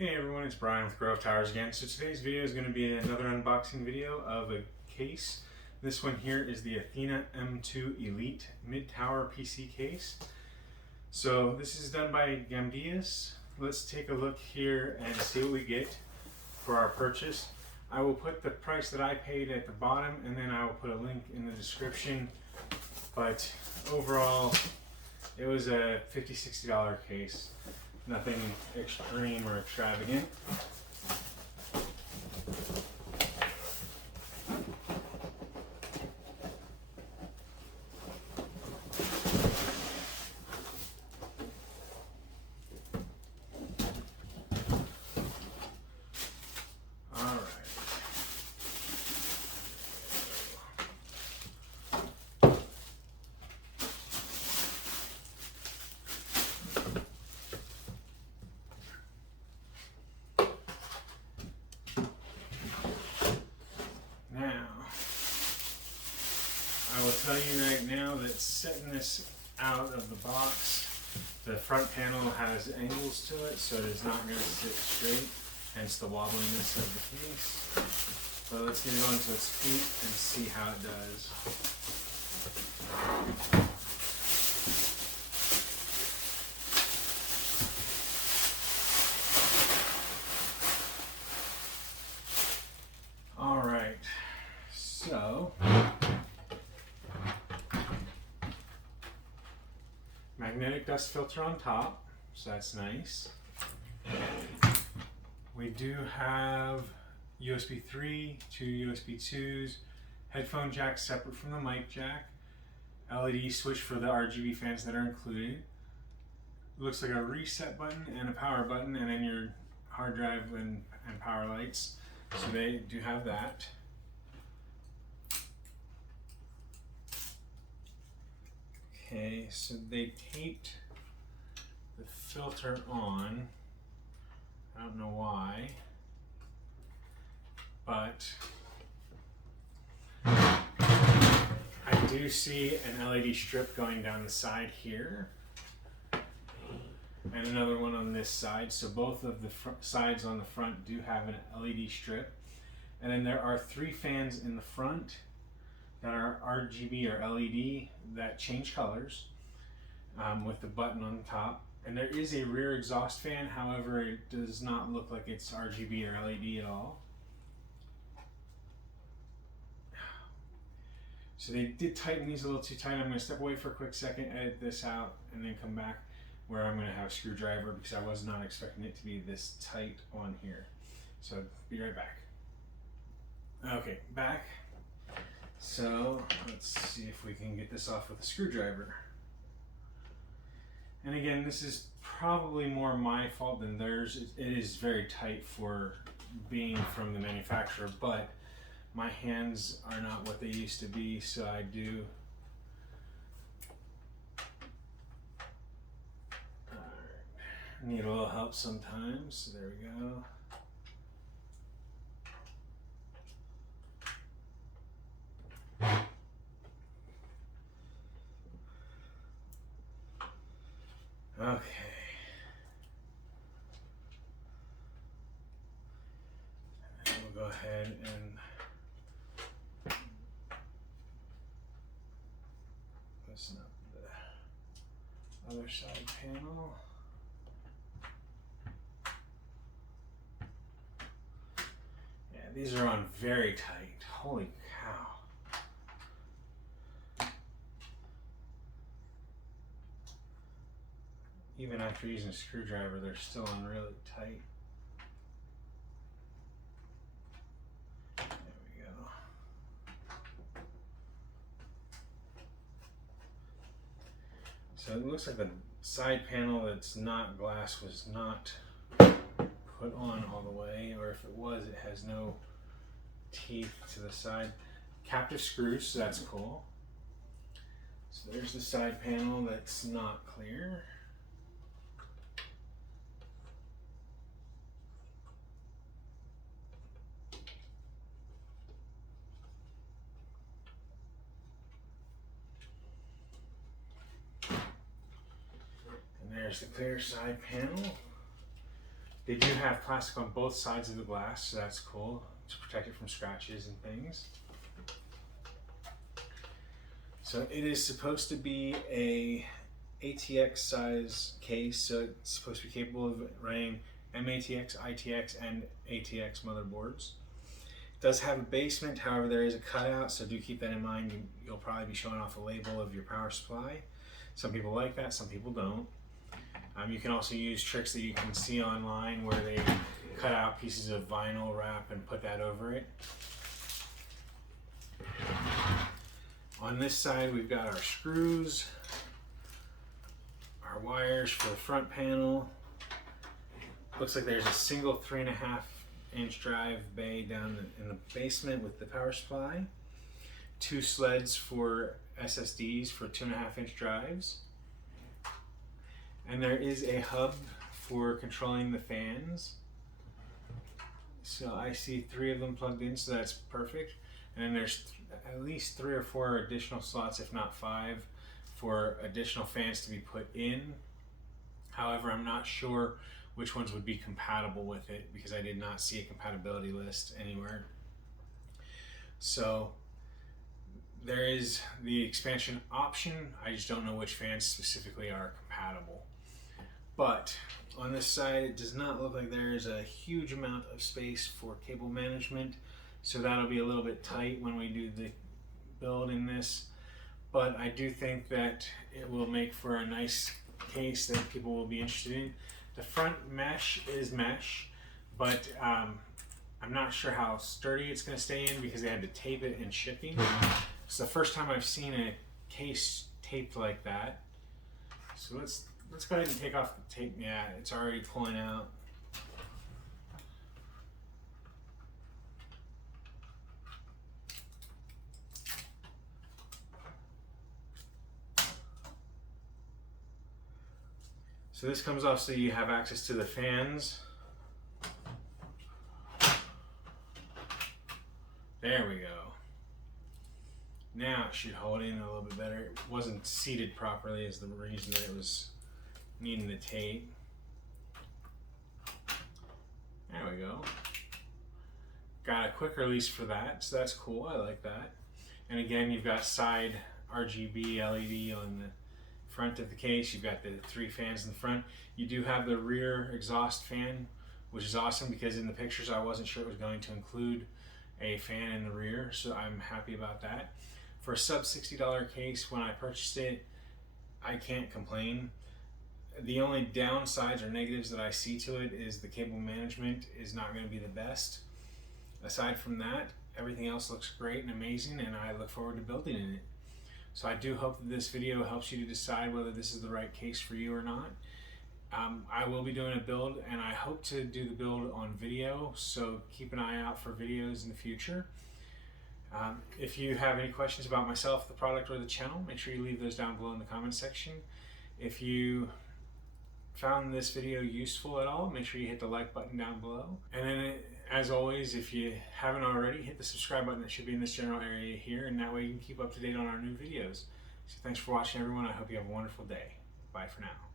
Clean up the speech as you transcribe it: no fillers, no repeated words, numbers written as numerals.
Hey everyone, it's Brian with GreyWolf Towers again. So today's video is going to be another unboxing video of a case. This one here is the Athena M2 Elite Mid-Tower PC case. So this is done by Gamdias. Let's take a look here and see what we get for our purchase. I will put the price that I paid at the bottom and then I will put a link in the description. But overall, it was a $50–$60 case. Nothing extreme or extravagant. I will tell you right now that setting this out of the box, the front panel has angles to it, so it is not going to sit straight, hence the wobbliness of the case. So let's get it onto its feet and see how it does. Alright, so magnetic dust filter on top, so that's nice. We do have USB 3, two USB 2s, headphone jack separate from the mic jack, LED switch for the RGB fans that are included. Looks like a reset button and a power button, and then your hard drive and power lights. So they do have that. Okay, so they taped the filter on. I don't know why, but I do see an LED strip going down the side here and another one on this side. So both of the sides on the front do have an LED strip. And then there are 3 fans in the front that are RGB or LED that change colors with the button on the top. And there is a rear exhaust fan, however it does not look like it's RGB or LED at all. So they did tighten these a little too tight. I'm going to step away for a quick second, edit this out, and then come back where I'm going to have a screwdriver because I was not expecting it to be this tight on here. So be right back. Okay, back. So let's see if we can get this off with a screwdriver. And again, this is probably more my fault than theirs. It is very tight for being from the manufacturer, but my hands are not what they used to be, so I do need a little help sometimes. So there we go. Okay. And we'll go ahead and listen up the other side panel. Yeah, these are on very tight. Holy cow. Even after using a screwdriver, they're still on really tight. There we go. So it looks like the side panel that's not glass was not put on all the way, or if it was, it has no teeth to the side. Captive screws, so that's cool. So there's the side panel that's not clear. There's the clear side panel. They do have plastic on both sides of the glass, so that's cool to protect it from scratches and things. So it is supposed to be a ATX size case, so it's supposed to be capable of running MATX, ITX, and ATX motherboards. It does have a basement, however there is a cutout, so do keep that in mind. You'll probably be showing off a label of your power supply. Some people like that, some people don't. You can also use tricks that you can see online where they cut out pieces of vinyl wrap and put that over it. On this side we've got our screws, our wires for the front panel. Looks like there's a single 3.5-inch drive bay down in the basement with the power supply. 2 sleds for SSDs for 2.5-inch drives. And there is a hub for controlling the fans. So I see 3 of them plugged in, so that's perfect. And then there's at least 3 or 4 additional slots, if not 5, for additional fans to be put in. However, I'm not sure which ones would be compatible with it because I did not see a compatibility list anywhere. So there is the expansion option. I just don't know which fans specifically are compatible. But on this side, it does not look like there is a huge amount of space for cable management. So that'll be a little bit tight when we do the build in this. But I do think that it will make for a nice case that people will be interested in. The front mesh is mesh, but I'm not sure how sturdy it's going to stay in because they had to tape it in shipping. It's the first time I've seen a case taped like that. So let's go ahead and take off the tape. Yeah, it's already pulling out. So this comes off so you have access to the fans. There we go. Now it should hold in a little bit better. It wasn't seated properly is the reason that it was needing the tape. There we go. Got a quick release for that, so that's cool. I like that. And again, you've got side RGB LED on the front of the case. You've got the 3 fans in the front. You do have the rear exhaust fan, which is awesome because in the pictures I wasn't sure it was going to include a fan in the rear, so I'm happy about that. For a sub $60 case, when I purchased it, I can't complain. The only downsides or negatives that I see to it is the cable management is not going to be the best. Aside from that, everything else looks great and amazing, and I look forward to building in it. So I do hope that this video helps you to decide whether this is the right case for you or not. I will be doing a build, and I hope to do the build on video, so keep an eye out for videos in the future. If you have any questions about myself, the product, or the channel, make sure you leave those down below in the comment section. If you found this video useful at all, make sure you hit the like button down below. And then, as always, if you haven't already, hit the subscribe button that should be in this general area here, and that way you can keep up to date on our new videos. So thanks for watching, everyone. I hope you have a wonderful day. Bye for now.